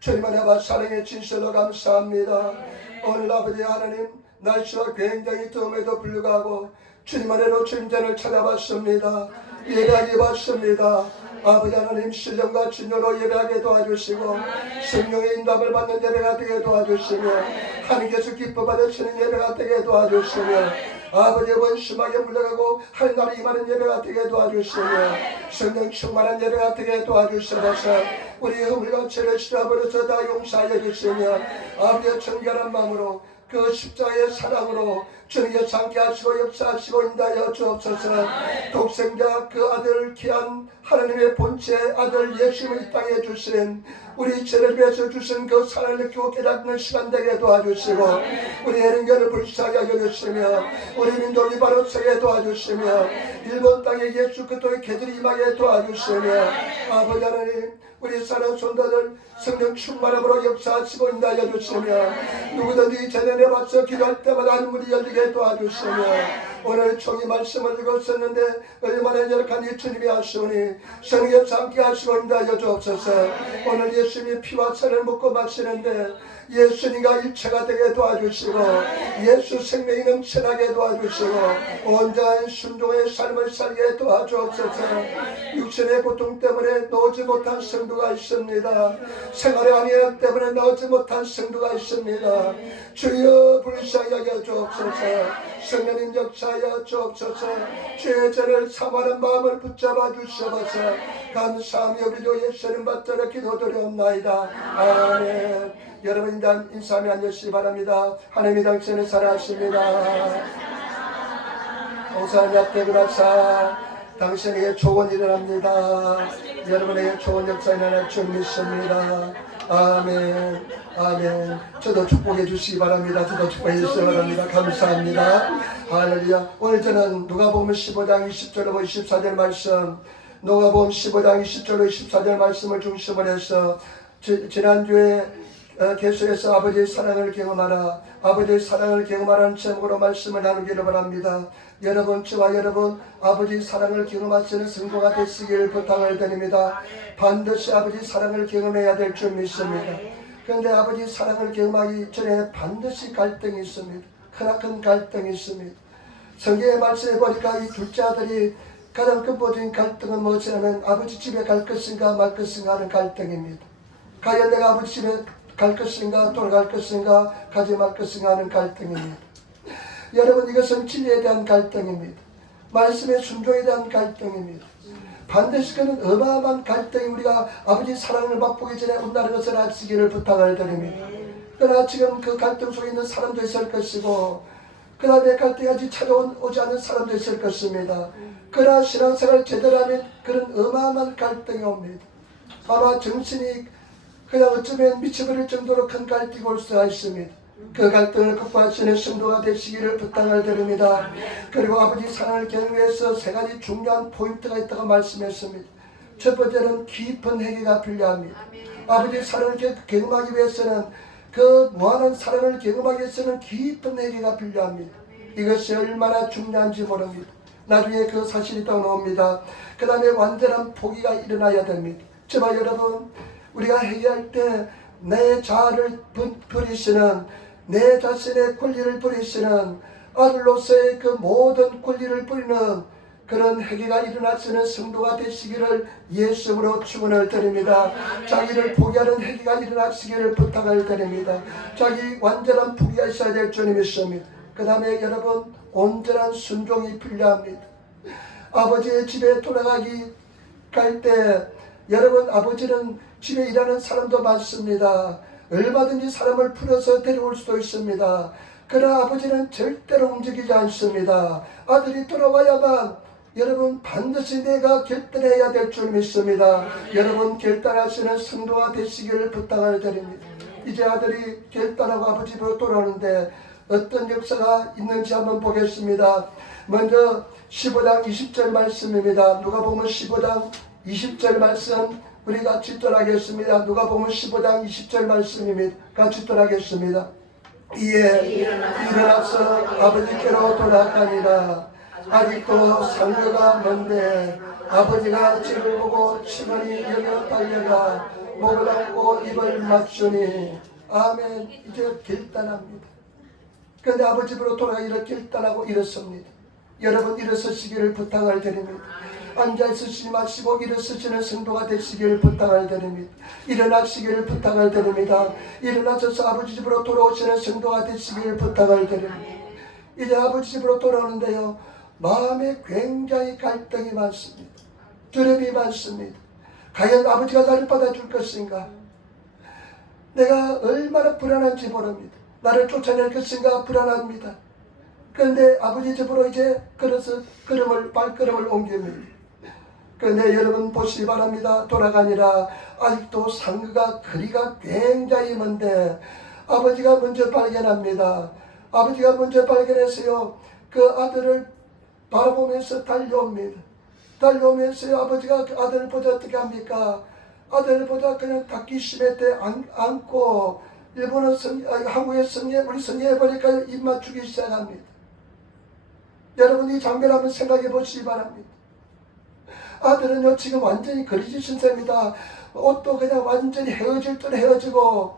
주님 안에 사랑의 진실로 감사합니다. 오늘 아버지 하나님 날씨가 굉장히 더움에도 불구하고 주님 안에로 주님전을 찾아봤습니다. 예배하게 봤습니다. 아버지 하나님 신령과 진노로 예배하게 도와주시고 성령의 인도함을 받는 예배가 되게 도와주시며 하나님께서 기뻐 받으시는 예배가 되게 도와주시며 아버지의 원심하게 물러가고 하늘나라 임하는 예배가 되게 도와주시며 성령 충만한 예배가 되게 도와주셔서 우리 허물과 죄를 씻어버려서 다 용서하여 주시며 아버지의 정결한 마음으로 그 십자가의 사랑으로 주님께서 함께 하시고 역사하시고 인도하여 주옵소서. 독생자 그 아들 귀한 하나님의 본체 아들 예수님을 이 땅에 주신 우리 죄를 위해서 주신 그 사랑을 느끼고 깨닫는 시간 되게 도와주시고 우리 애령교를 불쌍하게 하여 주시며 우리 민족이 바로 서게 도와주시며 일본 땅에 예수 그리스도의 계절이 임하게 도와주시며 아버지 하나님 우리 사랑 손자들 성령 충만함으로 역사하시고 인도하여 주시며 누구든지 제대로 와서 기도할 때마다 하늘문이 열리게 도와주시며 오늘 총이 말씀을 읽었었는데 얼마나 열악한 이 주님이 하시오니 성령께서 함께 하시고 인도하여 주옵소서. 오늘 예수님이 피와 살을 먹고 마시는데 예수님과 일체가 되게 도와주시고 예수 생명이 넘쳐나게 도와주시고 온전한 순종의 삶을 살게 도와주옵소서. 육신의 고통 때문에 나오지 못한 성도가 있습니다. 생활의 안위함 때문에 나오지 못한 성도가 있습니다. 주여 불쌍히 하여 주옵소서. 성령님 역사하여 주옵소서. 죄의 죄를 사모하는 마음을 붙잡아 주시옵소서. 감사하며 우리 예수님 받들어 기도드렸나이다. 아멘. 여러분 일단 인사하며 앉으시기 바랍니다. 하나님이 당신을 사랑하십니다. 오사냐 때그라사 당신에게 좋은 일어납니다. 여러분에게 좋은 역사 일어날 줄 믿습니다. 아멘. 아멘. 저도 축복해 주시기 바랍니다. 저도 축복해 주시기 바랍니다. 감사합니다. 할렐루야. 오늘 저는 누가복음 15장 20절로 24절 말씀, 누가복음 15장 20절로 24절 말씀을 중심으로 해서 지난주에 계속해서 아버지의 사랑을 경험하라, 아버지의 사랑을 경험하라는 제목으로 말씀을 나누기를 바랍니다. 여러분, 저와 여러분 아버지의 사랑을 경험하시는 성도가 되시길 부탁을 드립니다. 반드시 아버지의 사랑을 경험해야 될 줄 믿습니다. 그런데 아버지의 사랑을 경험하기 전에 반드시 갈등이 있습니다. 크나큰 갈등이 있습니다. 성경의 말씀에 보니까 이 둘째 아들이 가장 근본적인 갈등은 무엇이냐면 아버지 집에 갈 것인가 말 것인가 하는 갈등입니다. 과연 내가 아버지 집에 갈 것인가 돌아갈 것인가 가지 말 것인가 하는 갈등입니다. 여러분, 이것은 진리에 대한 갈등입니다. 말씀의 순종에 대한 갈등입니다. 반드시 그는 어마어마한 갈등이 우리가 아버지 사랑을 맛보기 전에 온다는 것을 아시기를 부탁을 드립니다. 그러나 지금 그 갈등 속에 있는 사람도 있을 것이고 그 다음에 갈등이 아직 찾아오지 않은 사람도 있을 것입니다. 그러나 신앙생활을 제대로 하면 그런 어마어마한 갈등이 옵니다. 아마 정신이 그냥 어쩌면 미쳐버릴 정도로 큰 갈등이 올 수가 있습니다. 그 갈등을 극복하시는 성도가 되시기를 부탁을 드립니다. 그리고 아버지 사랑을 경험해서 세 가지 중요한 포인트가 있다고 말씀했습니다. 첫 번째는 깊은 회개가 필요합니다. 아버지 사랑을 경험하기 위해서는 그 무한한 사랑을 경험하기 위해서는 깊은 회개가 필요합니다. 이것이 얼마나 중요한지 모릅니다. 나중에 그 사실이 또 나옵니다. 그 다음에 완전한 포기가 일어나야 됩니다. 저와 여러분, 우리가 회개할 때 내 자아를 버리시는, 내 자신의 권리를 버리시는, 아들로서의 그 모든 권리를 버리는 그런 회개가 일어나시는 성도가 되시기를 예수님으로 축원을 드립니다. 자기를 포기하는 회개가 일어나시기를 부탁을 드립니다. 자기 완전한 포기가 있어야 될 줄 믿습니다. 그 다음에 여러분, 온전한 순종이 필요합니다. 아버지의 집에 돌아가기 갈 때 여러분, 아버지는 집에 일하는 사람도 많습니다. 얼마든지 사람을 풀어서 데려올 수도 있습니다. 그러나 아버지는 절대로 움직이지 않습니다. 아들이 돌아와야만 여러분 반드시 내가 결단해야 될 줄 믿습니다. 여러분, 결단하시는 성도가 되시기를 부탁을 드립니다. 이제 아들이 결단하고 아버지 집으로 돌아오는데 어떤 역사가 있는지 한번 보겠습니다. 먼저 15장 20절 말씀입니다. 누가복음 15장 20절 말씀 우리 같이 떠나겠습니다. 누가복음 15장 20절 말씀입니다. 같이 떠나겠습니다. 이에 일어나서 아버지께로 돌아가니라. 아직도 상거가 먼데 아버지가 집을 보고 시간이 여겨 달려가 목을 안고 입을 맞추니 아멘. 이제 결단합니다. 그런데 아버지 집으로 돌아가기를 결단하고 일었습니다. 여러분 일어서시기를 부탁을 드립니다. 앉아있으시지 마시고 일어서시는 성도가 되시기를 부탁을 드립니다. 일어나시기를 부탁을 드립니다. 일어나셔서 아버지 집으로 돌아오시는 성도가 되시기를 부탁을 드립니다. 이제 아버지 집으로 돌아오는데요, 마음에 굉장히 갈등이 많습니다. 두려움이 많습니다. 과연 아버지가 나를 받아줄 것인가? 내가 얼마나 불안한지 모릅니다. 나를 쫓아낼 것인가 불안합니다. 그런데 아버지 집으로 이제 발걸음을 옮깁니다. 그런데 여러분 보시기 바랍니다. 돌아가니라 아직도 상거가 거리가 굉장히 먼데 아버지가 먼저 발견합니다. 아버지가 먼저 발견해서요, 그 아들을 바라보면서 달려옵니다. 달려오면서 아버지가 그 아들을 보자 어떻게 합니까? 아들을 보자 그냥 닦기심에 때 안고 일본어 한국의 우리 성경에 보니까 입 맞추기 시작합니다. 여러분 이 장면을 한번 생각해 보시기 바랍니다. 아들은요 지금 완전히 거리지신 셈입니다. 옷도 그냥 완전히 헤어질 듯 헤어지고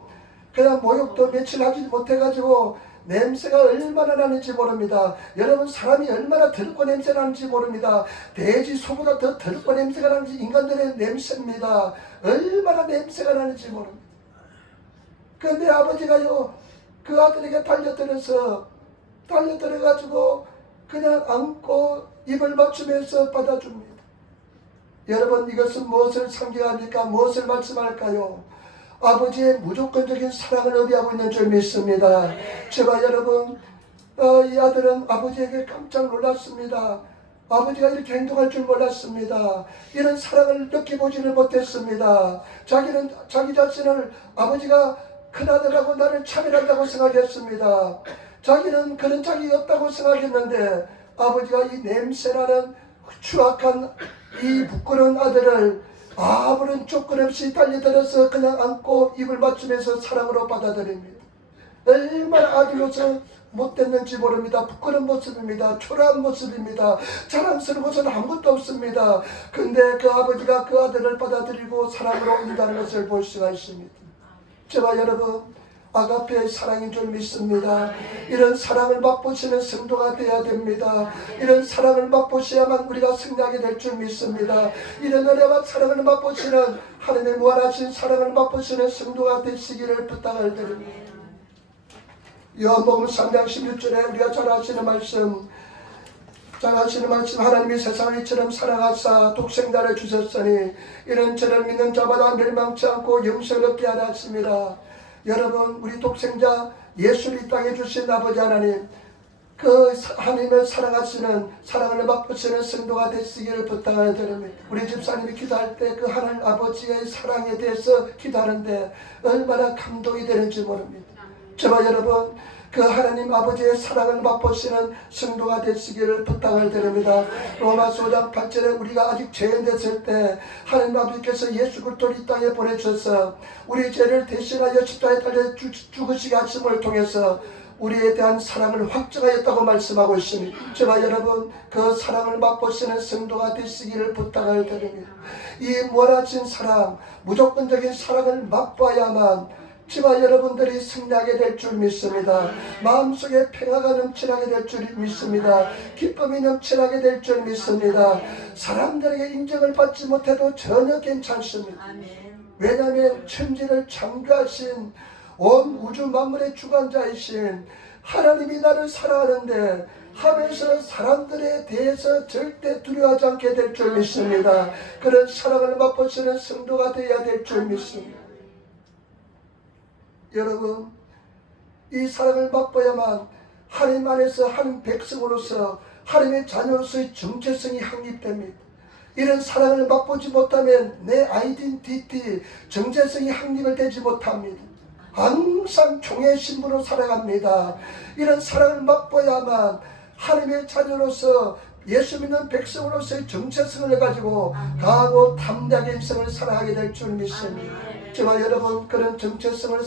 그냥 목욕도 며칠 하지 못해가지고 냄새가 얼마나 나는지 모릅니다. 여러분 사람이 얼마나 더럽고 냄새 나는지 모릅니다. 돼지 소보다 더 더럽고 냄새가 나는지 인간들의 냄새입니다. 얼마나 냄새가 나는지 모릅니다. 그런데 아버지가요 그 아들에게 달려들어가지고 그냥 안고 입을 맞추면서 받아줍니다. 여러분 이것은 무엇을 상징합니까? 무엇을 말씀할까요? 아버지의 무조건적인 사랑을 의미하고 있는 줄 믿습니다. 제가 여러분 이 아들은 아버지에게 깜짝 놀랐습니다. 아버지가 이렇게 행동할 줄 몰랐습니다. 이런 사랑을 느껴보지는 못했습니다. 자기는 자기 자신을 아버지가 큰아들하고 나를 차별한다고 생각했습니다. 자기는 그런 자격이 없다고 생각했는데 아버지가 이 냄새나는 추악한 이 부끄러운 아들을 아무런 조건 없이 달려들어서 그냥 안고 입을 맞추면서 사랑으로 받아들입니다. 얼마나 아들로서 못됐는지 모릅니다. 부끄러운 모습입니다. 초라한 모습입니다. 자랑스러운 것은 아무것도 없습니다. 근데 그 아버지가 그 아들을 받아들이고 사랑으로 옮긴다는 것을 볼 수가 있습니다. 저와 여러분 아가페의 사랑인 줄 믿습니다. 이런 사랑을 맛보시는 성도가 되어야 됩니다. 이런 사랑을 맛보셔야만 우리가 승리하게 될 줄 믿습니다. 이런 은혜와 사랑을 맛보시는 하나님의 무한하신 사랑을 맛보시는 성도가 되시기를 부탁을 드립니다. 요한복음 3장 16절에 우리가 잘 아시는 말씀 하나님이 세상을 이처럼 사랑하사 독생자를 주셨으니 이는 저를 믿는 자마다 멸망치 않고 영생을 얻게 하라 하십니다. 여러분 우리 독생자 예수를 이 땅에 주신 아버지 하나님 그 하나님을 사랑하시는 사랑을 맛보시는 성도가 되시기를 부탁을 드립니다. 우리 집사님이 기도할 때 그 하나님 아버지의 사랑에 대해서 기도하는데 얼마나 감동이 되는지 모릅니다. 저와 여러분 그 하나님 아버지의 사랑을 맛보시는 성도가 되시기를 부탁을 드립니다. 로마서 5장 8절에 우리가 아직 죄인됐을 때 하나님 아버지께서 예수 그리스도를 이 땅에 보내주셔서 우리 죄를 대신하여 십자가에 달려 죽으시게 하심을 통해서 우리에 대한 사랑을 확증하였다고 말씀하고 있습니다. 저와 여러분 그 사랑을 맛보시는 성도가 되시기를 부탁을 드립니다. 이 무한하신 사랑, 무조건적인 사랑을 맛봐야만 저와 여러분들이 승리하게 될 줄 믿습니다. 마음속에 평화가 넘쳐나게 될 줄 믿습니다. 기쁨이 넘쳐나게 될 줄 믿습니다. 사람들에게 인정을 받지 못해도 전혀 괜찮습니다. 왜냐하면 천지를 창조하신 온 우주 만물의 주관자이신 하나님이 나를 사랑하는데 하면서 사람들에 대해서 절대 두려워하지 않게 될 줄 믿습니다. 그런 사랑을 맛보시는 성도가 되어야 될 줄 믿습니다. 여러분 이 사랑을 맛봐야만 하나님 안에서 하나님 백성으로서 하나님의 자녀로서의 정체성이 확립됩니다. 이런 사랑을 맛보지 못하면 내 아이덴티티 정체성이 확립을 되지 못합니다. 항상 종의 신분으로 살아갑니다. 이런 사랑을 맛봐야만 하나님의 자녀로서 예수 믿는 백성으로서의 정체성을 가지고 강하고 담대하게 인생을 살아가게 될 줄 믿습니다. 저와 여러분 그런 정체성을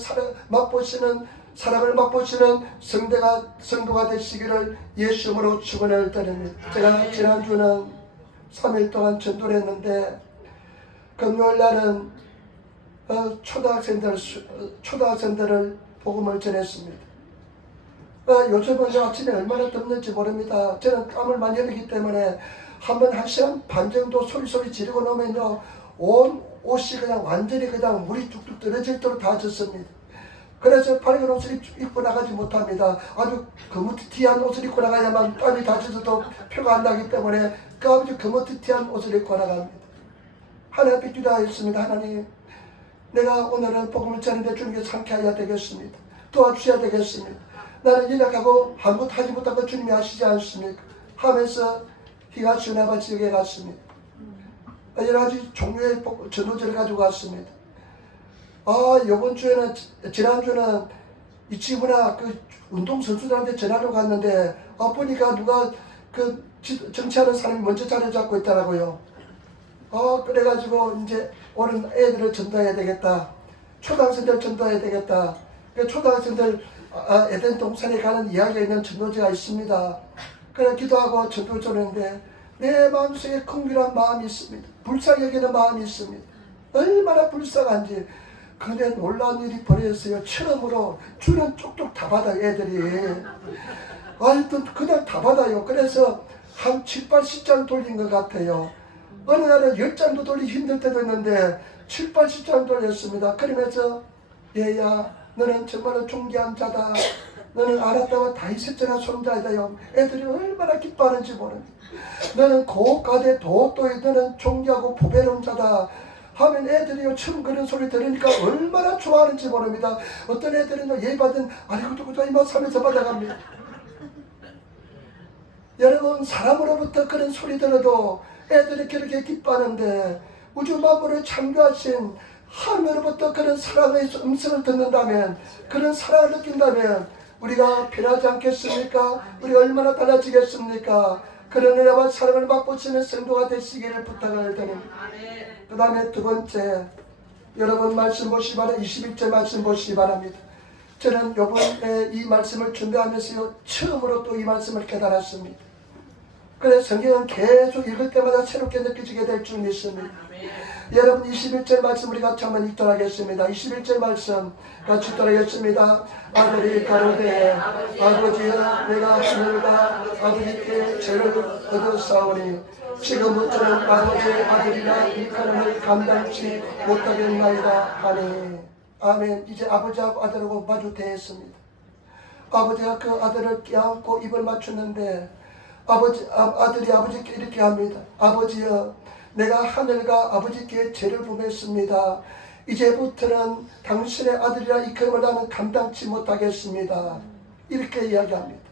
맛보시는 사랑을 맛보시는 성도가 되시기를 예수님으로 축원을 드립니다. 제가 지난주는 3일 동안 전도를 했는데 금요일 날은 초등학생들을 복음을 전했습니다. 요즘은 아침에 얼마나 덥는지 모릅니다. 저는 땀을 많이 흘리기 때문에 한번 1시간 반 정도 소리 지르고 나면요, 온 옷이 그냥 완전히 그냥 물이 뚝뚝 떨어질 정도로 다 젖습니다. 그래서 밝은 옷을 입고 나가지 못합니다. 아주 거무튀튀한 옷을 입고 나가야만 땀이 다 젖어도 표가 안 나기 때문에 그 아주 거무튀튀한 옷을 입고 나갑니다. 하나님 앞에 기도하였습니다. 하나님, 내가 오늘은 복음을 전하는데 주님께 상쾌하여야 되겠습니다. 도와주셔야 되겠습니다. 나는 연약하고 아무것도 하지 못한 것 주님이 아시지 않습니까? 하면서 히가시나바 지역에 갔습니다. 여러 가지 종류의 전도제를 가지고 갔습니다. 이번 주에는, 지난주는 이 친구나 그 운동선수들한테 전화를 갔는데, 보니까 누가 그 정치하는 사람이 먼저 자리를 잡고 있더라고요. 그래가지고 이제 오늘 애들을 전도해야 되겠다. 초등학생들 전도해야 되겠다. 그 초등학생들 에덴 동산에 가는 이야기가 있는 전도제가 있습니다. 그래 기도하고 전도를 줬는데 내 마음속에 긍휼한 마음이 있습니다. 불쌍히 여기는 마음이 있습니다. 얼마나 불쌍한지. 근데 놀라운 일이 벌어졌어요. 처음으로 주는 쪽쪽 다 받아요, 애들이. 하여튼 그냥 다 받아요. 그래서 한 7, 80장 돌린 것 같아요. 어느 날은 10장도 돌리기 힘들 때도 있는데 7, 80장 돌렸습니다. 그러면서 얘야, 너는 정말로 존귀한 자다. 너는 알았다와 다윗의 전하 손자이다요. 애들이 얼마나 기뻐하는지 모릅니다. 너는 고가대 도또이, 너는 존귀하고 보배로운 자다 하면 애들이 처음 그런 소리 들으니까 얼마나 좋아하는지 모릅니다. 어떤 애들은 예받은 아리고도고자 이마삼에서 받아갑니다. 여러분, 사람으로부터 그런 소리 들어도 애들이 그렇게 기뻐하는데 우주 만물을 창조하신 하나님으로부터 그런 사랑의 음성을 듣는다면, 그런 사랑을 느낀다면 우리가 변하지 않겠습니까? 우리가 얼마나 달라지겠습니까? 그런 은혜와 사랑을 맛보시는 성도가 되시기를 부탁을 드립니다. 그 다음에 두 번째, 여러분 말씀 보시기 바랍니다. 21절 말씀 보시기 바랍니다. 저는 이번에 이 말씀을 준비하면서 처음으로 또 이 말씀을 깨달았습니다. 그래서 성경은 계속 읽을 때마다 새롭게 느껴지게 될 줄 믿습니다. 여러분 21절 말씀 우리 같이 한번 읽도록 하겠습니다. 21절 말씀 같이 읽도록 하겠습니다. 아들이 가로되 아버지여, 내가 하늘과 아버지께 죄를 얻었사오니 지금부터는 아버지의 아들이라 일컬음을 감당치 못하겠나이다 하니. 아멘. 이제 아버지하고 아들하고 마주 대했습니다. 아버지가 그 아들을 껴안고 입을 맞췄는데 아들이 아버지께 이렇게 합니다. 아버지여, 내가 하늘과 아버지께 죄를 범했습니다. 이제부터는 당신의 아들이라 이름을 나는 감당치 못하겠습니다. 이렇게 이야기합니다.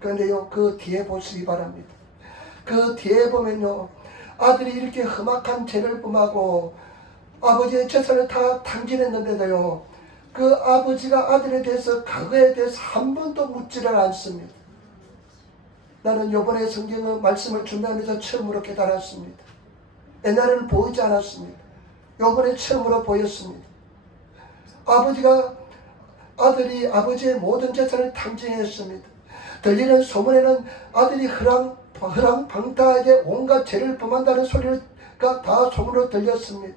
그런데요, 그 뒤에 보시기 바랍니다. 그 뒤에 보면요, 아들이 이렇게 험악한 죄를 범하고 아버지의 재산을 다 탕진했는데도요, 그 아버지가 아들에 대해서 과거에 대해서 한 번도 묻지를 않습니다. 나는 요번에 성경의 말씀을 준비하면서 처음으로 깨달았습니다. 옛날에는 보이지 않았습니다. 요번에 처음으로 보였습니다. 아들이 아버지의 모든 재산을 탕진했습니다. 들리는 소문에는 아들이 허랑방탕하게 온갖 죄를 범한다는 소리가 다 소문으로 들렸습니다.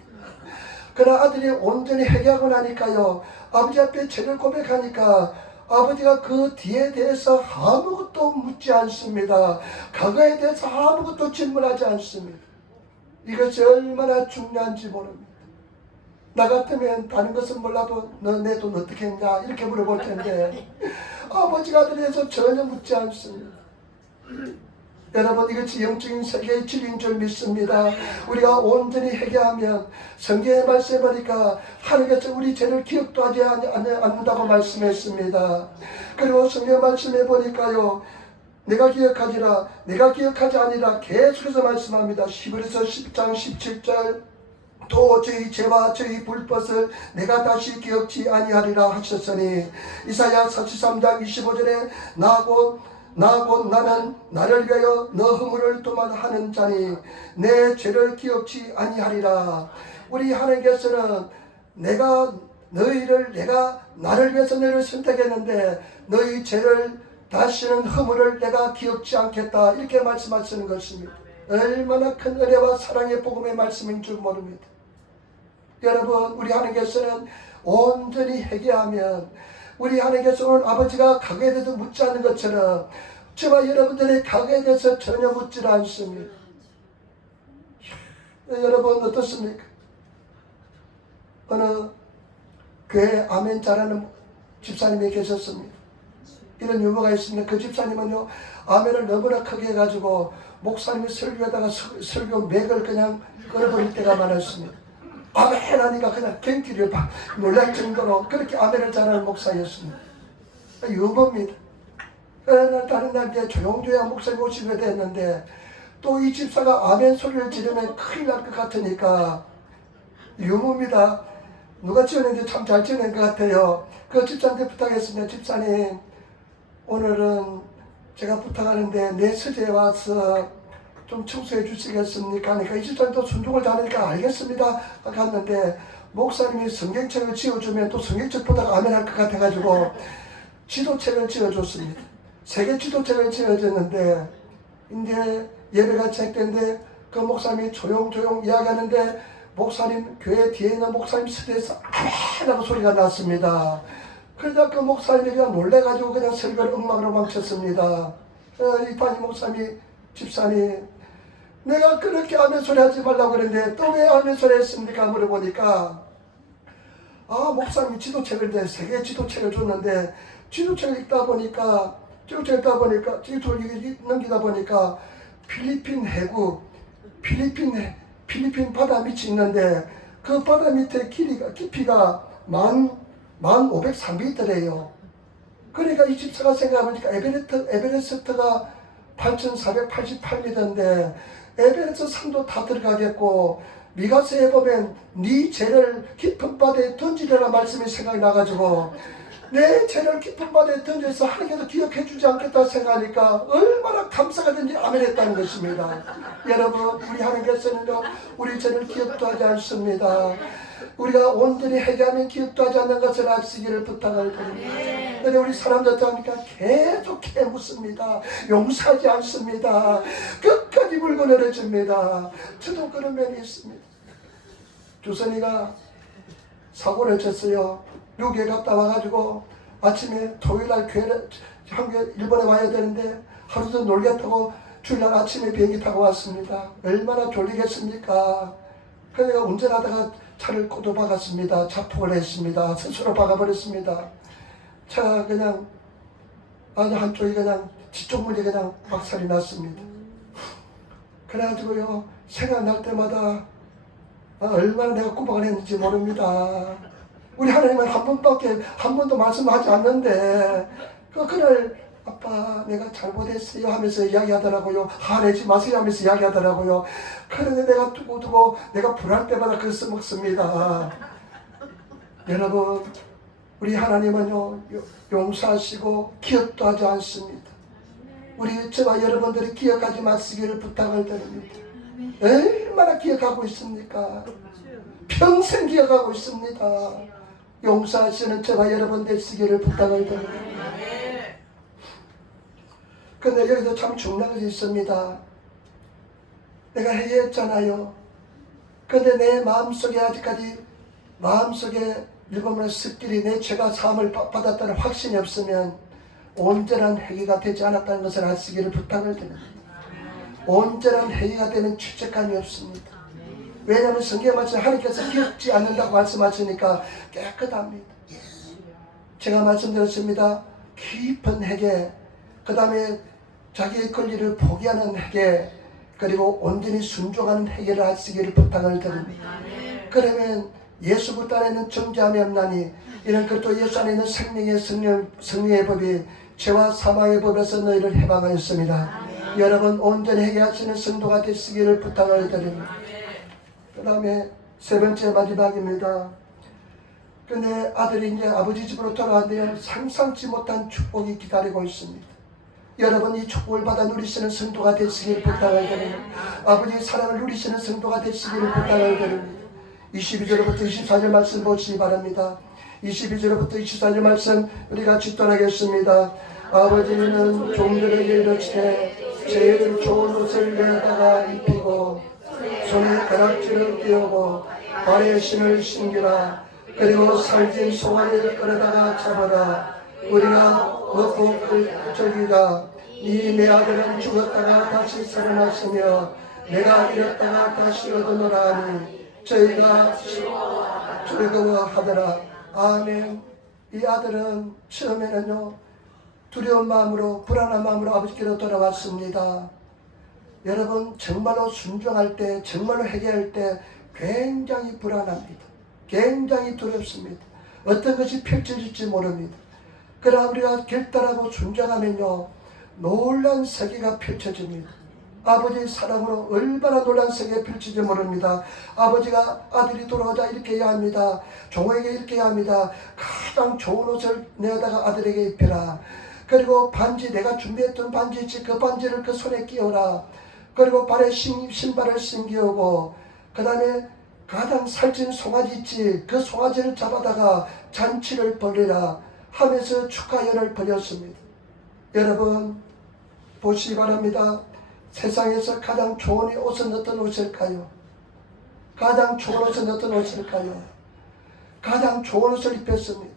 그러나 아들이 온전히 회개하고 나니까요, 아버지 앞에 죄를 고백하니까 아버지가 그 뒤에 대해서 아무것도 묻지 않습니다. 과거에 대해서 아무것도 질문하지 않습니다. 이것이 얼마나 중요한지 모릅니다. 나 같으면 다른 것은 몰라도 너 내 돈 어떻게 했냐 이렇게 물어볼 텐데 아버지가 아들에 대해서 전혀 묻지 않습니다. 여러분, 이것이 영적인 세계의 진리인 줄 믿습니다. 우리가 온전히 회개하면 성경의 말씀에 보니까 하나님께서 우리 죄를 기억도 하지 않는다고 말씀했습니다. 그리고 성경 말씀에 보니까요, 내가 기억하지 아니라 계속해서 말씀합니다. 히브리서 10장 17절 또 저희 죄와 저희 불법을 내가 다시 기억지 아니하리라 하셨으니, 이사야 43장 25절에 나는 나를 위하여 너 허물을 도말하는 자니 내 죄를 기억지 아니하리라. 우리 하나님께서는 나를 위해서 너를 선택했는데 너희 죄를 다시는 허물을 내가 기억지 않겠다, 이렇게 말씀하시는 것입니다. 얼마나 큰 은혜와 사랑의 복음의 말씀인 줄 모릅니다. 여러분, 우리 하나님께서는 온전히 회개하면, 우리 하나님께서 오늘 아버지가 가게에 대해서 묻지 않는 것처럼 저와 여러분들의 가게에 대해서 전혀 묻지 않습니다. 여러분 어떻습니까? 어느 교회 아멘 잘하는 집사님이 계셨습니다. 이런 유머가 있습니다. 그 집사님은요, 아멘을 너무나 크게 해가지고 목사님이 설교하다가 설교 맥을 그냥 끊어버릴 때가 많았습니다. 아멘 하니까 그냥 경기를 놀랄 정도로 그렇게 아멘을 잘하는 목사였습니다. 유머입니다. 그러나 다른 날 이제 조용조용 목사님 오시게 됐는데, 또 이 집사가 아멘 소리를 지르면 큰일 날 것 같으니까, 유머입니다. 누가 지어냈는데 참 잘 지어낸 것 같아요. 그 집사한테 부탁했습니다. 집사님, 오늘은 제가 부탁하는데 내 서재에 와서 좀 청소해 주시겠습니까? 하니까 이 집사님도 순종을 잘하니까 알겠습니다 갔는데, 목사님이 성경책을 지어주면 또 성경책 보다가 아멘 할 것 같아가지고 지도책을 지어줬습니다. 세계 지도책을 지어줬는데, 이제 예배가 시작된데 그 목사님이 조용조용 이야기하는데, 목사님 교회 뒤에 있는 목사님 서재에서 아멘 하고 소리가 났습니다. 그러다 그 목사님이 그냥 놀래가지고 그냥 설교를 엉망으로 망쳤습니다. 이 담임 목사님이, 집사님, 내가 그렇게 아멘 소리 하지 말라고 그랬는데 또 왜 아멘 소리 했습니까? 물어보니까, 목사님이 지도책을, 세계 지도책을 줬는데, 지도책을 읽다 보니까 지도책을 넘기다 보니까 필리핀 해구, 필리핀 바다 밑이 있는데, 그 바다 밑에 깊이가 1503m래요. 그러니까 이 집사가 생각해보니까 에베레스트가 8488m인데 에베레스트 산도 다 들어가겠고, 미가서에 보면 네 죄를 깊은 바다에 던지려는 말씀이 생각이 나가지고, 내 죄를 깊은 바다에 던져서 하나님께서 기억해 주지 않겠다 생각하니까 얼마나 감사가 된지 아멘 했다는 것입니다. 여러분, 우리 하나님께서는요, 우리 죄를 기억도 하지 않습니다. 우리가 온전히 회개하면 기억도 하지 않는 것을 아시기를 부탁을 드립니다. 그런데 우리 사람들 하니까 계속 묻습니다. 용서하지 않습니다. 끝까지 물고 내려줍니다. 저도 그런 면이 있습니다. 주선이가 사고를 쳤어요. 미국에 갔다 와가지고 아침에 토요일날 한국에 일본에 와야 되는데 하루 더 놀겠다고 주일날 아침에 비행기 타고 왔습니다. 얼마나 졸리겠습니까? 그래서 운전하다가 차를 꼬도 박았습니다. 자폭을 했습니다. 스스로 박아버렸습니다. 차가 그냥 한쪽이 그냥 뒤쪽문이 그냥 박살이 났습니다. 그래가지고요, 생각날 때마다 얼마나 내가 구박을 했는지 모릅니다. 우리 하나님은 한 번도 말씀하지 않는데, 그날 아빠 내가 잘못했어요 하면서 이야기하더라고요. 화내지 마세요 하면서 이야기하더라고요. 그런데 내가 두고두고 내가 불할 때마다 그걸 써먹습니다. 여러분, 우리 하나님은요, 용서하시고 기억도 하지 않습니다. 우리 저와 여러분들이 기억하지 마시기를 부탁을 드립니다. 얼마나 기억하고 있습니까? 평생 기억하고 있습니다. 용서하시는 저와 여러분 되시기를 부탁을 드립니다. 근데 여기서 참 중요한 것이 있습니다. 내가 회개했잖아요. 근데 내 마음속에 아직까지 일본문의 습길이 내 죄가 사함을 받았다는 확신이 없으면 온전한 회개가 되지 않았다는 것을 아시기를 부탁을 드립니다. 온전한 회개가 되면 죄책감이 없습니다. 왜냐하면 성경 말씀 하나님께서 기억지 않는다고 말씀하시니까 깨끗합니다. 제가 말씀드렸습니다. 깊은 회개, 그 다음에 자기의 권리를 포기하는 회개, 그리고 온전히 순종하는 회개를 하시기를 부탁을 드립니다. 그러면 예수부터 안에는 정죄함이 없나니 이는 그것도 예수 안에 있는 생명의 성령의 법이 죄와 사망의 법에서 너희를 해방하였습니다. 여러분, 온전히 회개하시는 성도가 되시기를 부탁을 드립니다. 그 다음에 세 번째 마지막입니다. 근데 아들이 이제 아버지 집으로 돌아왔는데요, 상상치 못한 축복이 기다리고 있습니다. 여러분, 이 축복을 받아 누리시는 성도가 되시기를 부탁을 드립니다. 아버지의 사랑을 누리시는 성도가 되시기를 부탁을 드립니다. 22절부터 24절 말씀 보시기 바랍니다. 22절부터 24절 말씀 우리 같이 떠나겠습니다. 아버지는 종들에게 이르시되 제일 좋은 옷을 내다가 입히고 손에 가락지를 띄우고 발에 신을 신기라. 그리고 살진 송아지를 끌어다가 잡아라. 우리가 먹고 저기가 이 내 아들은 죽었다가 다시 살아났으며 내가 잃었다가 다시 얻어노라 하니 저희가 즐거워하더라. 아멘. 이 아들은 처음에는요 두려운 마음으로 불안한 마음으로 아버지께로 돌아왔습니다. 여러분 정말로 순종할 때 정말로 회개할 때 굉장히 불안합니다. 굉장히 두렵습니다. 어떤 것이 펼쳐질지 모릅니다. 그러나 우리가 결단하고 순종하면요 놀란 세계가 펼쳐집니다. 아버지의 사랑으로 얼마나 놀란 세계가 펼쳐질지 모릅니다. 아버지가 아들이 돌아오자 이렇게 해야 합니다. 종에게 이렇게 해야 합니다. 가장 좋은 옷을 내어다가 아들에게 입혀라. 그리고 반지 내가 준비했던 반지 있지 그 반지를 그 손에 끼워라. 그리고 발에 신발을 신기우고 그 다음에 가장 살찐 송아지 있지 그 송아지를 잡아다가 잔치를 벌리라 하면서 축하연을 벌였습니다. 여러분 보시기 바랍니다. 세상에서 가장 좋은 옷은 어떤 옷일까요? 가장 좋은 옷은 어떤 옷일까요? 가장 좋은 옷을 입혔습니다.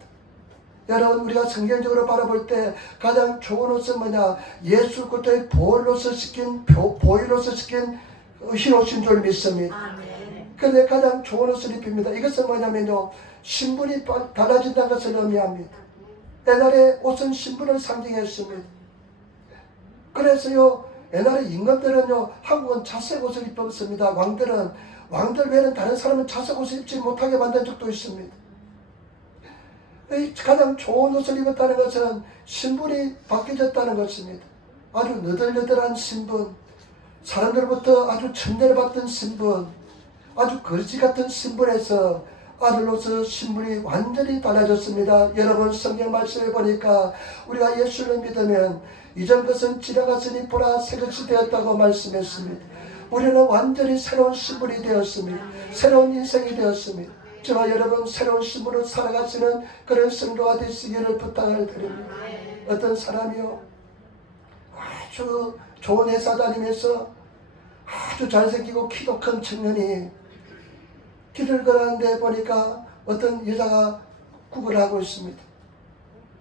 여러분 우리가 성경적으로 바라볼 때 가장 좋은 옷은 뭐냐? 예수 그리스도의 보혈로서 시킨 보혈로서 시킨 흰 옷인 줄 믿습니다. 그런데 가장 좋은 옷을 입힙니다. 이것은 뭐냐면요 신분이 달라진다는 것을 의미합니다. 옛날에 옷은 신분을 상징했습니다. 그래서요 옛날에 임금들은요 한국은 자색 옷을 입었습니다. 왕들 외에는 다른 사람은 자색 옷을 입지 못하게 만든 적도 있습니다. 가장 좋은 옷을 입었다는 것은 신분이 바뀌어졌다는 것입니다. 아주 너덜너덜한 신분, 사람들로부터 아주 천대를 받던 신분, 아주 거지 같은 신분에서 아들로서 신분이 완전히 달라졌습니다. 여러분 성경 말씀을 보니까 우리가 예수를 믿으면 이전 것은 지나갔으니 보라 새 것이 되었다고 말씀했습니다. 우리는 완전히 새로운 신분이 되었습니다. 새로운 인생이 되었습니다. 저와 여러분 새로운 신분으로 살아가시는 그런 성도가 되시기를 부탁을 드립니다. 어떤 사람이요 아주 좋은 회사 다니면서 아주 잘생기고 키도 큰 청년이 길을 걸었는데 보니까 어떤 여자가 구걸 하고 있습니다.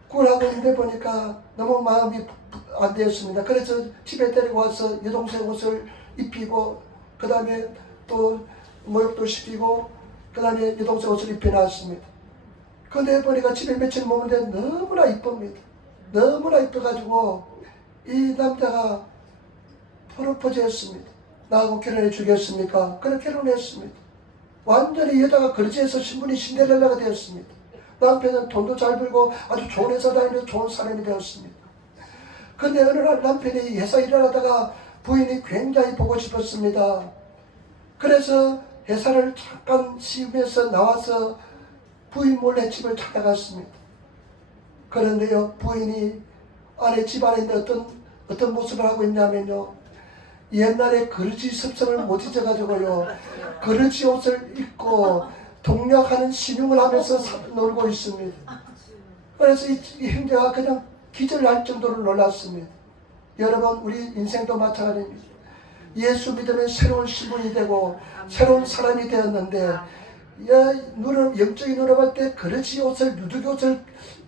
구걸 하고 있는데 보니까 너무 마음이 안 되었습니다. 그래서 집에 데리고 와서 여동생 옷을 입히고 그 다음에 또 목욕도 시키고 그 다음에 여동생 옷을 입혀놨습니다. 그런데 보니까 집에 며칠 머무는데 너무나 이쁩니다. 너무나 이뻐가지고 이 남자가 프로포즈 했습니다. 나하고 결혼해 주겠습니까? 그래 결혼했습니다. 완전히 여자가 거지에서 신분이 신데렐라가 되었습니다. 남편은 돈도 잘 벌고 아주 좋은 회사 다니면서 좋은 사람이 되었습니다. 그런데 어느 날 남편이 회사 일을 하다가 부인이 굉장히 보고 싶었습니다. 그래서 회사를 잠깐 쉬면서 나와서 부인 몰래 집을 찾아갔습니다. 그런데요 부인이 안에 집 안에 있는 어떤 모습을 하고 있냐면요 옛날에 그릇이 습성을 못 잊어가지고요 그릇이 옷을 입고 동력하는 신용을 하면서 놀고 있습니다. 그래서 이 형제가 그냥 기절할 정도로 놀랐습니다. 여러분 우리 인생도 마찬가지입니다. 예수 믿으면 새로운 신분이 되고 새로운 사람이 되었는데 영적인 눈으로 볼 때 그릇이 옷을 누더기 옷을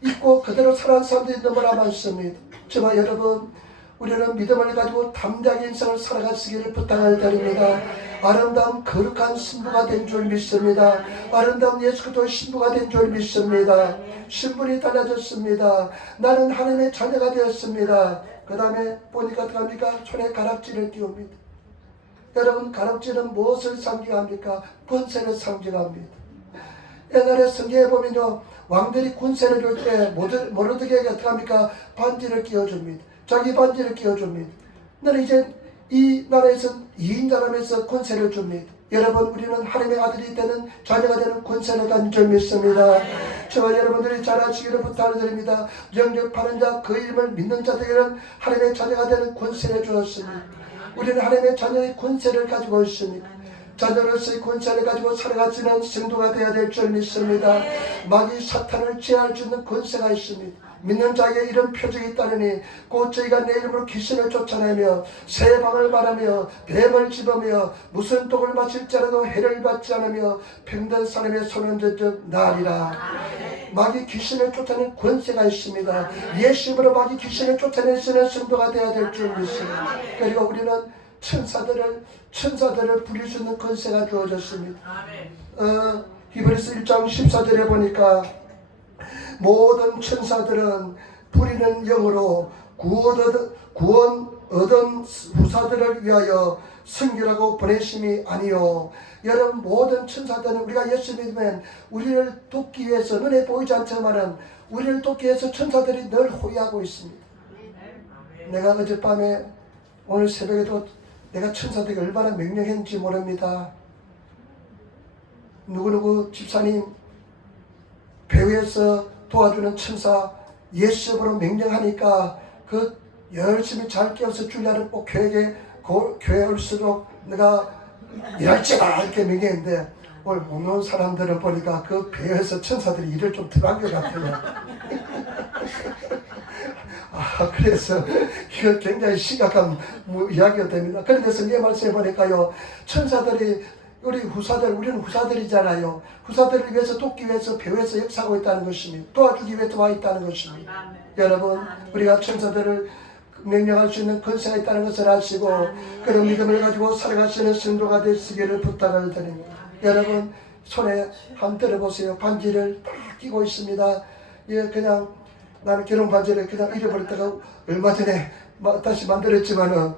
입고 그대로 살아가는 사람들이 너무나 많습니다. 저와 여러분 우리는 믿음을 가지고 담대하게 인생을 살아가시기를 부탁을 드립니다. 아름다운 거룩한 신부가 된 줄 믿습니다. 아름다운 예수 그리스도의 신부가 된 줄 믿습니다. 신분이 달라졌습니다. 나는 하나님의 자녀가 되었습니다. 그 다음에 보니까 어떡합니까? 손에 가락지를 끼웁니다. 여러분 가락지는 무엇을 상징합니까? 권세를 상징합니다. 옛날에 성경에 보면요 왕들이 군세를 줄 때 모르드게에게 어떡합니까? 반지를 끼워줍니다. 자기 반지를 끼워줍니다. 너는 이제 이 나라에서 2인자라면서 권세를 줍니다. 여러분 우리는 하나님의 아들이 되는 자녀가 되는 권세를 가진 줄 믿습니다. 저와 여러분들이 잘하시기를 부탁을 드립니다. 영접하는 자 그 이름을 믿는 자들에게는 하나님의 자녀가 되는 권세를 주었습니다. 우리는 하나님의 자녀의 권세를 가지고 있습니다. 자녀로서의 권세를 가지고 살아가시는 성도가 되어야 될 줄 믿습니다. 마귀 사탄을 제할 수 있는 권세가 있습니다. 믿는 자에게 이런 표적이 있다느니 곧 저희가 내 이름으로 귀신을 쫓아내며 새 방을 말하며 뱀을 집으며 무슨 독을 마실지라도 해를 받지 않으며 병든 사람의 손은 젖어 나으리라. 마귀 귀신을 쫓아내는 권세가 있습니다. 예수님으로 마귀 귀신을 쫓아낼 수 있는 성도가 되어야 될 줄 믿습니다. 그리고 우리는 천사들을 부릴 수 있는 권세가 주어졌습니다. 히브리서 1장 14절에 보니까 모든 천사들은 부리는 영으로 구원 얻은 후사들을 위하여 성결하고 보내심이 아니요. 여러분 모든 천사들은 우리가 예수 믿으면 우리를 돕기 위해서 눈에 보이지 않지만은 우리를 돕기 위해서 천사들이 늘 호위하고 있습니다. 내가 어젯밤에 오늘 새벽에도 내가 천사들에게 얼마나 명령했는지 모릅니다. 누구누구 집사님 배후에서 도와주는 천사 예수님으로 명령하니까 그 열심히 잘 깨워서 주일날은 꼭 교회에 올수록 내가 일할지다 이렇게 명령했는데 오늘 못 온 사람들은 보니까 그 배후에서 천사들이 일을 좀 덜한 것 같아요. 그래서 이거 굉장히 심각한 이야기가 됩니다. 그런데 성경 말씀해 보니까요, 천사들이 우리는 후사들이잖아요. 후사들을 위해서 돕기 위해서 배후에서 역사하고 있다는 것입니다. 도와주기 위해서 와 있다는 것입니다. 여러분, 우리가 천사들을 명령할 수 있는 권세가 있다는 것을 아시고 그런 믿음을 가지고 살아가시는 성도가 되시기를 부탁을 드립니다. 여러분, 손에 한번 들어보세요. 반지를 딱 끼고 있습니다. 예, 그냥 나는 결혼 반지를 그냥 잃어버렸다가 얼마 전에 다시 만들었지만은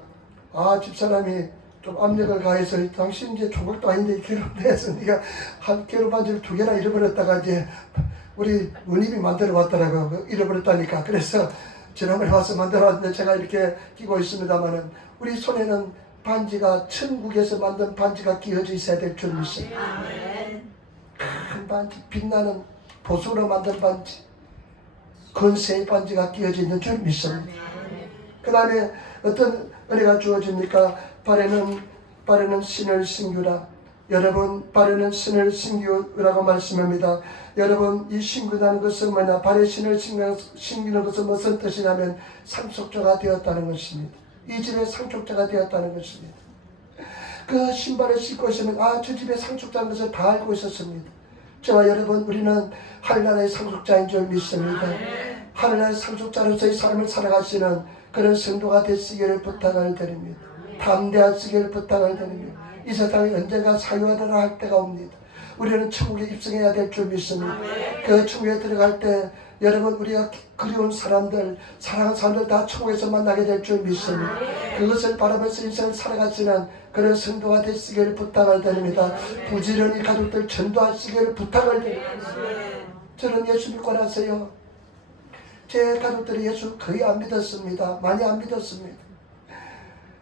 집사람이 좀 압력을 가해서 당신 이제 총각도 아닌데 결혼해서 네가 한 결혼 반지를 2개나 잃어버렸다가 이제 우리 누님이 만들어 왔더라고요. 잃어버렸다니까. 그래서 지난번에 와서 만들어 왔는데 제가 이렇게 끼고 있습니다만은 우리 손에는 반지가 천국에서 만든 반지가 끼어져 있어야 될 줄 믿습니다. 큰 반지, 빛나는 보석으로 만든 반지, 건세의 반지가 끼어져 있는 줄 믿습니다. 그 다음에 어떤 은혜가 주어집니까? 발에는 신을 신규라. 여러분, 발에는 신을 신규라고 말씀합니다. 여러분, 이 신규라는 것은 뭐냐? 발에 신을 신기는 것은 무슨 뜻이냐면 상속자가 되었다는 것입니다. 이 집의 상속자가 되었다는 것입니다. 그 신발을 신고 있으면 저 집의 상속자인 것을 다 알고 있었습니다. 저와 여러분, 우리는 하늘나라의 상속자인 줄 믿습니다. 하늘나라의 상속자로서의 삶을 살아가시는 그런 성도가 되시기를 부탁을 드립니다. 담대하시기를 부탁을 드립니다. 이 세상이 언젠가 사유하더라 할 때가 옵니다. 우리는 천국에 입성해야 될 줄 믿습니다. 그 천국에 들어갈 때 여러분, 우리가 그리운 사람들, 사랑하는 사람들 다 천국에서 만나게 될 줄 믿습니다. 그것을 바라면서 인생을 살아가시는 그런 성도가 되시기를 부탁을 드립니다. 부지런히 가족들 전도하시기를 부탁을 드립니다. 저는 예수 믿고 나서요, 제 가족들이 예수 거의 안 믿었습니다. 많이 안 믿었습니다.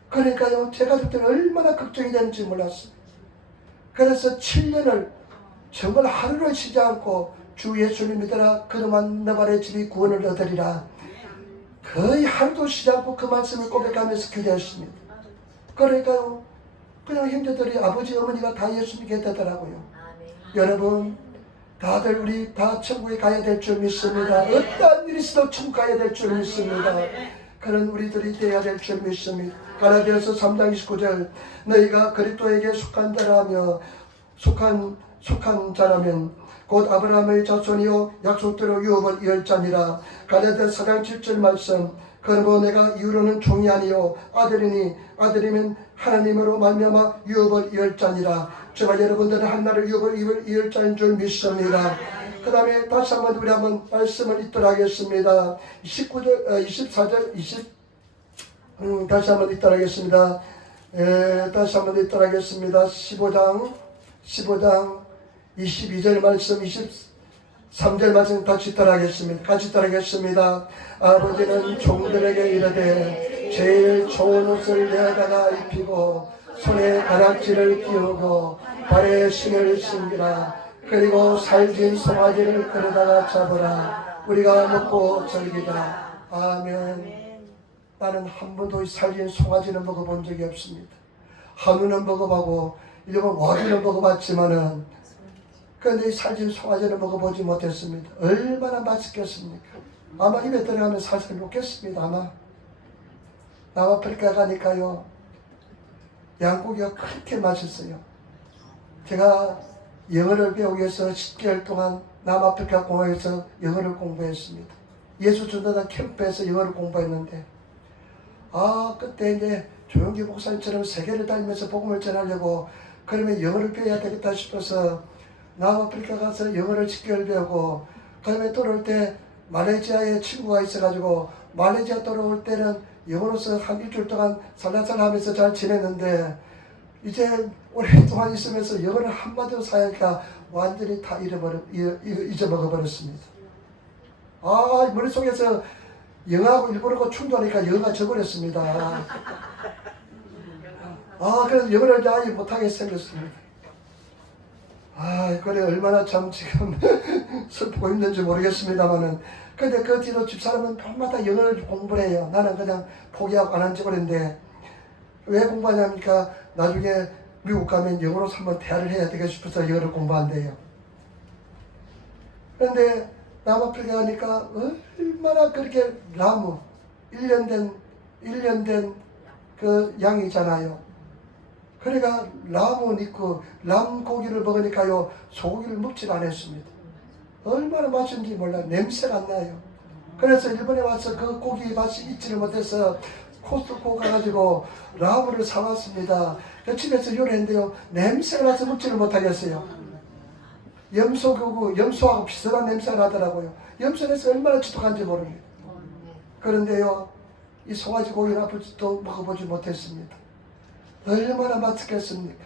그러니까요, 제 가족들은 얼마나 걱정이 되는지 몰랐어요. 그래서 7년을 정말 하루를 쉬지 않고 주 예수를 믿어라 그놈한 너발의 집이 구원을 얻으리라, 거의 하루도 쉬지 않고 그 말씀을 고백하면서 기도했습니다. 그러니까요, 그냥 형제들이 아버지 어머니가 다 예수 믿게 되더라고요. 여러분, 다들 우리 다 천국에 가야 될 줄 믿습니다. 어떠한 일이 있어도 천국 가야 될 줄 믿습니다. 그런 우리들이 되어야 될 줄 믿습니다. 갈라디아서 3장 29절, 너희가 그리스도에게 속한 자라며 속한 자라면 곧 아브라함의 자손이요 약속대로 유업을 이을 자니라. 갈라디아서 4장 7절 말씀, 그러므로 내가 이후로는 종이 아니요 아들이니 아들이면 하나님으로 말미암아 유업을 이을 자니라. 제가 여러분들은 한나라를 유업을 이을 자인 줄 믿습니다. 그 다음에 다시 한번 우리 한번 말씀을 읽도록 하겠습니다. 19절, 24절, 다시 한번 읽도록 하겠습니다. 다시 한번 읽도록 하겠습니다. 15장 22절 말씀, 23절 말씀 같이 읽도록 하겠습니다. 같이 읽도록 하겠습니다. 아버지는 종들에게 이르되 제일 좋은 옷을 내다가 입히고 손에 가락지를 끼우고 발에 신을 신기라. 그리고 살진 송아지를 끌어다가 잡으라. 우리가 먹고 즐기자. 아멘. 나는 한 번도 살진 송아지는 먹어본 적이 없습니다. 한우는 먹어보고 일본 와규는 먹어봤지만은 그런데 이 살진 송아지는 먹어보지 못했습니다. 얼마나 맛있겠습니까? 아마 입에 들어가면 살살 녹겠습니다. 아마 남아프리카 가니까요, 양고기가 그렇게 맛있어요. 제가 영어를 배우기 위해서 10개월 동안 남아프리카 공화에서 영어를 공부했습니다. 예수 전도단 캠프에서 영어를 공부했는데, 그때 이제 조용기 목사님처럼 세계를 다니면서 복음을 전하려고, 그러면 영어를 배워야 되겠다 싶어서 남아프리카 가서 영어를 10개월 배우고, 그다음에 돌아올 때 말레이시아에 친구가 있어가지고 말레이시아 돌아올 때는 영어로서 한 일주일 동안 살라살 하면서 잘 지냈는데, 이제 오랫동안 있으면서 영어를 한마디로 사용하니까 완전히 다 잊어먹어버렸습니다. 머릿속에서 영어하고 일본어가 충돌하니까 영어가 져버렸습니다. 그래서 영어를 아예 못하게 생겼습니다. 그래, 얼마나 참 지금 슬프고 힘든지 모르겠습니다만은, 근데 그 뒤로 집사람은 밤마다 영어를 공부를 해요. 나는 그냥 포기하고 안 한 지 오랜데, 왜 공부하냐니까 나중에 미국 가면 영어로 한번 대화를 해야 되겠 싶어서 영어를 공부한대요. 그런데 남아프리카 가니까 얼마나 그렇게 나무 1년 된 그 양이잖아요. 그러니까 람은 있고 람 고기를 먹으니까요, 소고기를 먹질 않았습니다. 얼마나 맛있는지 몰라요. 냄새가 안 나요. 그래서 일본에 와서 그 고기 맛이 잊지를 못해서 코스트코 가가지고 라무를 사왔습니다. 집에서 요리했는데요, 냄새가 나서 먹지를 못하겠어요. 염소하고 비슷한 냄새가 나더라고요. 염소에서 얼마나 지독한지 모릅니다. 그런데요, 이 송아지 고기는 아버지도 먹어보지 못했습니다. 얼마나 맛있겠습니까?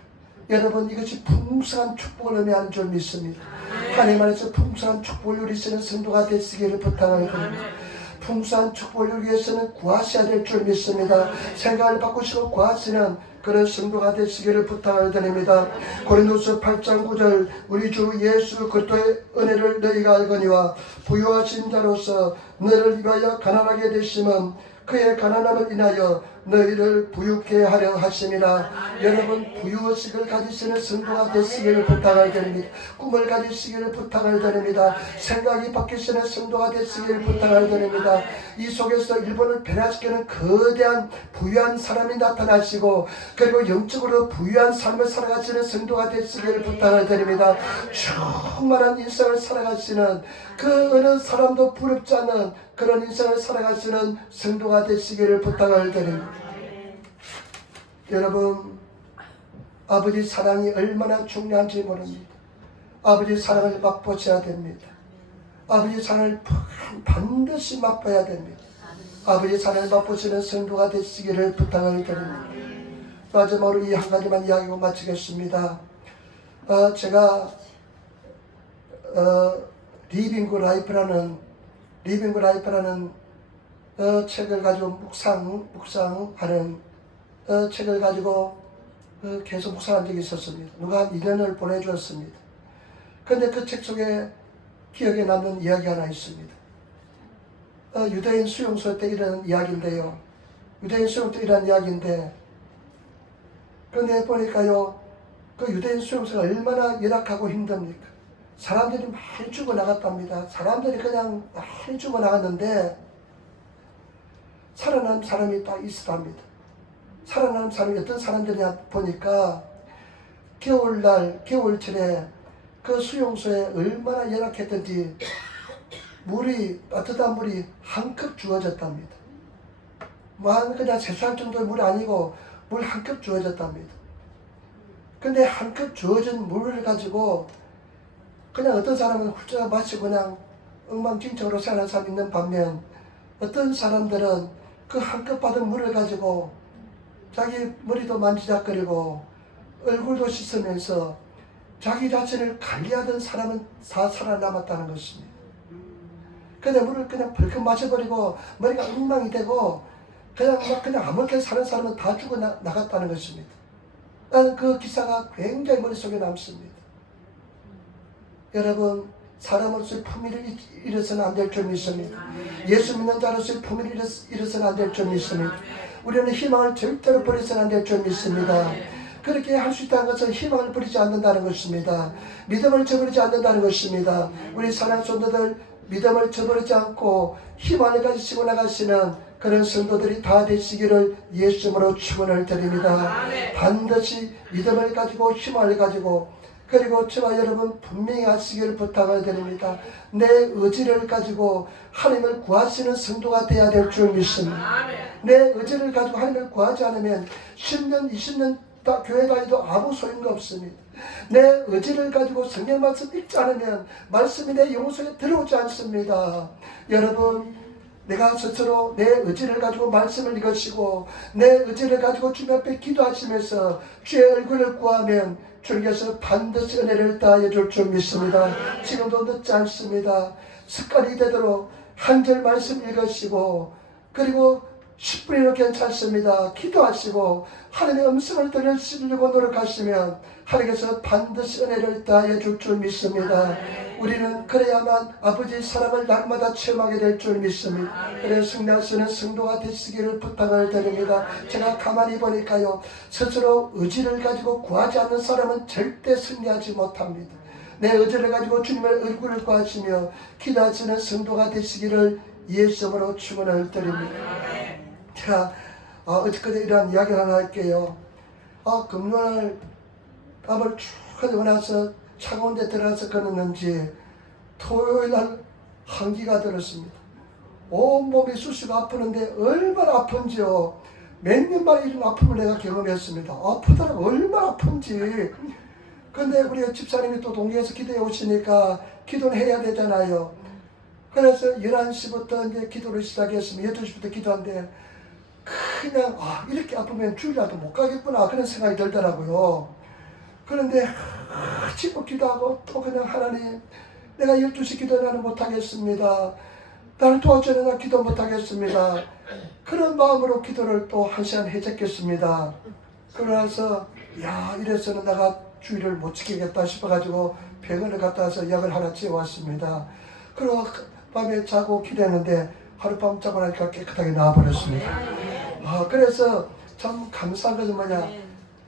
여러분, 이것이 풍성한 축복을 의미하는 줄 믿습니다. 하나님 안에서 풍성한 축복을 누리시는 성도가 되시기를 부탁을 드립니다. 풍성한 축복을 누리기 위해서는 구하셔야 될 줄 믿습니다. 생각을 바꾸시고 구하시는 그런 성도가 되시기를 부탁을 드립니다. 고린도서 8장 9절, 우리 주 예수 그리스도의 은혜를 너희가 알거니와 부유하신 자로서 너를 위하여 가난하게 되심은 그의 가난함을 인하여 너희를 부유케 하려 하심이라. 여러분, 부유의식을 가지시는 성도가 되시기를 부탁을 드립니다. 꿈을 가지시기를 부탁을 드립니다. 생각이 바뀌시는 성도가 되시기를 부탁을 드립니다. 이 속에서 일본을 변화시키는 거대한 부유한 사람이 나타나시고, 그리고 영적으로 부유한 삶을 살아가시는 성도가 되시기를 부탁을 드립니다. 충만한 인생을 살아가시는, 그 어느 사람도 부럽지 않는 그런 인생을 살아가시는 성도가 되시기를 부탁을 드립니다. 여러분, 아버지 사랑이 얼마나 중요한지 모릅니다. 아버지 사랑을 맛보셔야 됩니다. 아버지 사랑을 반드시 맛봐야 됩니다. 아버지 사랑을 맛보시는 성도가 되시기를 부탁을 드립니다. 마지막으로 이 한 가지만 이야기하고 마치겠습니다. 제가 리빙 굿 라이프라는 책을 가지고 묵상하는 책을 가지고 계속 묵상한 적이 있었습니다. 누가 한 2년을 보내주었습니다. 그런데 그 책 속에 기억에 남는 이야기 하나 있습니다. 유대인 수용소 때 일어난 이야기인데요. 그런데 보니까요, 그 유대인 수용소가 얼마나 열악하고 힘듭니까? 사람들이 많이 죽어나갔답니다. 사람들이 그냥 많이 죽어나갔는데 살아난 사람이 딱 있었답니다. 살아난 사람이 어떤 사람들이냐 보니까 겨울철에 그 수용소에 얼마나 열악했던지 따뜻한 물이 한 컵 주어졌답니다. 그냥 세수할 정도의 물이 아니고 물 한 컵 주어졌답니다. 근데 한 컵 주어진 물을 가지고 그냥 어떤 사람은 훌쩍 마시고 그냥 엉망진창으로 생활하는 사람이 있는 반면, 어떤 사람들은 그 한 컵 받은 물을 가지고 자기 머리도 만지작거리고 얼굴도 씻으면서 자기 자신을 관리하던 사람은 다 살아남았다는 것입니다. 근데 물을 그냥 벌컥 마셔버리고 머리가 엉망이 되고 그냥 아무렇게 사는 사람은 다 죽어 나갔다는 것입니다. 나는 그 기사가 굉장히 머릿속에 남습니다. 여러분, 사람으로서의 품위를 잃어서는 안 될 줄 믿습니다. 예수 믿는 자로서의 품위를 잃어서는 안 될 줄 믿습니다. 우리는 희망을 절대로 버려서는 안 될 줄 믿습니다. 그렇게 할 수 있다는 것은 희망을 버리지 않는다는 것입니다. 믿음을 저버리지 않는다는 것입니다. 우리 사랑하는 성도들, 믿음을 저버리지 않고 희망을 가지시고 나가시는 그런 성도들이 다 되시기를 예수님으로 축원을 드립니다. 반드시 믿음을 가지고 희망을 가지고 그리고 저와 여러분 분명히 하시기를 부탁을 드립니다. 내 의지를 가지고 하나님을 구하시는 성도가 되어야 될 줄 믿습니다. 내 의지를 가지고 하나님을 구하지 않으면 10년 20년 교회 다니도 아무 소용도 없습니다. 내 의지를 가지고 성경 말씀 읽지 않으면 말씀이 내 영혼 속에 들어오지 않습니다. 여러분, 내가 스스로 내 의지를 가지고 말씀을 읽으시고 내 의지를 가지고 주님 앞에 기도하시면서 주의 얼굴을 구하면 주님께서 반드시 은혜를 다해 줄 줄 믿습니다. 지금도 늦지 않습니다. 습관이 되도록 한 절 말씀 읽으시고 그리고 10분이라도 괜찮습니다. 기도하시고 하나님의 음성을 들으시려고 노력하시면 하나님께서 반드시 은혜를 다해 줄 줄 믿습니다. 우리는 그래야만 아버지의 사랑을 날마다 체험하게 될 줄 믿습니다. 그래서 승리하시는 성도가 되시기를 부탁을 드립니다. 제가 가만히 보니까요, 스스로 의지를 가지고 구하지 않는 사람은 절대 승리하지 못합니다. 내 의지를 가지고 주님의 얼굴을 구하시며 기도하시는 성도가 되시기를 예수님으로 축원을 드립니다. 제가 어저께 이런 이야기를 하나 할게요. 금요일 밤을 쭉 하고 나서 차가운 데 들어가서 걸었는지 토요일날 한기가 들었습니다. 온몸이 쑤시고 아프는데 얼마나 아픈지요. 몇 년 만에 이런 아픔을 내가 경험했습니다. 아프더라고. 얼마나 아픈지. 근데 우리 집사님이 또 동교에서 기도해 오시니까 기도는 해야 되잖아요. 그래서 11시부터 이제 기도를 시작했습니다. 12시부터 기도하는데 그냥 이렇게 아프면 주일날도 못 가겠구나 그런 생각이 들더라고요. 그런데 지금 기도하고 또 그냥 하나님, 내가 12시 기도는 못하겠습니다. 나를 도와주는 나 기도 못하겠습니다. 그런 마음으로 기도를 또 1시간 해줬겠습니다. 그러나서 이래서는 내가 주일을 못 지키겠다 싶어가지고 병원에 갔다 와서 약을 하나 지어왔습니다. 그리고 밤에 자고 기도했는데 하룻밤 자고 나니까 깨끗하게 나와버렸습니다. 그래서 참 감사한 것은 뭐냐,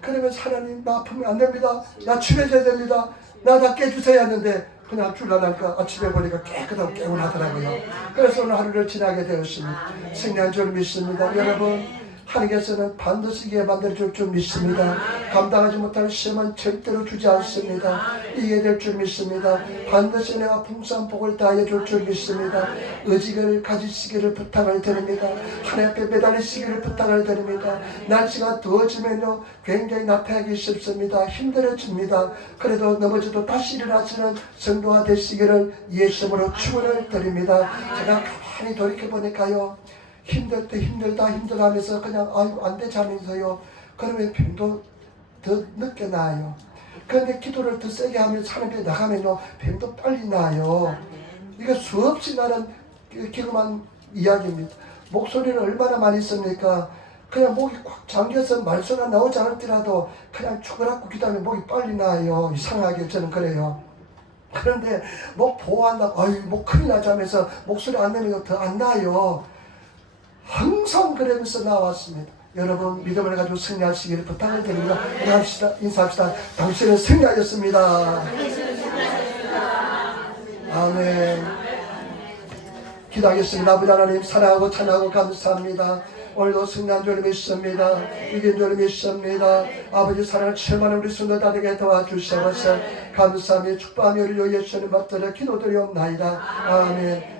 그러면 하나님 나 아프면 안 됩니다. 나 치료해줘야 됩니다. 나 깨주세요 했는데 그냥 주일나니까 아침에 보니까 깨끗하고 개운하더라고요. 그래서 오늘 하루를 지나게 되었습니다. 승리한 줄 믿습니다. 여러분, 하나님께서는 반드시 이게 만들어줄 줄 믿습니다. 감당하지 못할 시험은 절대로 주지 않습니다. 이게 될 줄 믿습니다. 반드시 내가 풍성한 복을 다해 줄 줄 믿습니다. 의지를 가지시기를 부탁을 드립니다. 하나님 앞에 매달리시기를 부탁을 드립니다. 날씨가 더워지면요 굉장히 나태하기 쉽습니다. 힘들어집니다. 그래도 넘어져도 다시 일어나시는 성도가 되시기를 예수님으로 축원을 드립니다. 제가 가만히 돌이켜보니까요, 힘들 때 힘들다 하면서 그냥 아이고 안 되지 하면서요, 그러면 병도 더 늦게 나아요. 그런데 기도를 더 세게 하면 하나님께 나가면요 병도 빨리 나아요. 이거 수없이 나는 경험한 이야기입니다. 목소리를 얼마나 많이 씁니까? 그냥 목이 꽉 잠겨서 말소리가 나오지 않을지라도 그냥 죽으라고 기도하면 목이 빨리 나아요. 이상하게 저는 그래요. 그런데 목 보호한다고 목 큰일 나지 하면서 목소리 안 내면 더 안 나아요. 항상 그러면서 나왔습니다. 여러분, 믿음을 가지고 승리하시기를 부탁을 드립니다. 인사합시다. 당신은 승리하였습니다. 아멘. 기도하겠습니다. 아버지 하나님, 사랑하고 찬양하고 감사합니다. 오늘도 승리한 줄 믿습니다. 이긴 줄 믿습니다. 아버지 사랑을 체험하는 우리 성도 다 되게 도와주시옵소서. 감사하며 축복하며 우리 예수님 받들어 기도드리옵나이다. 아멘.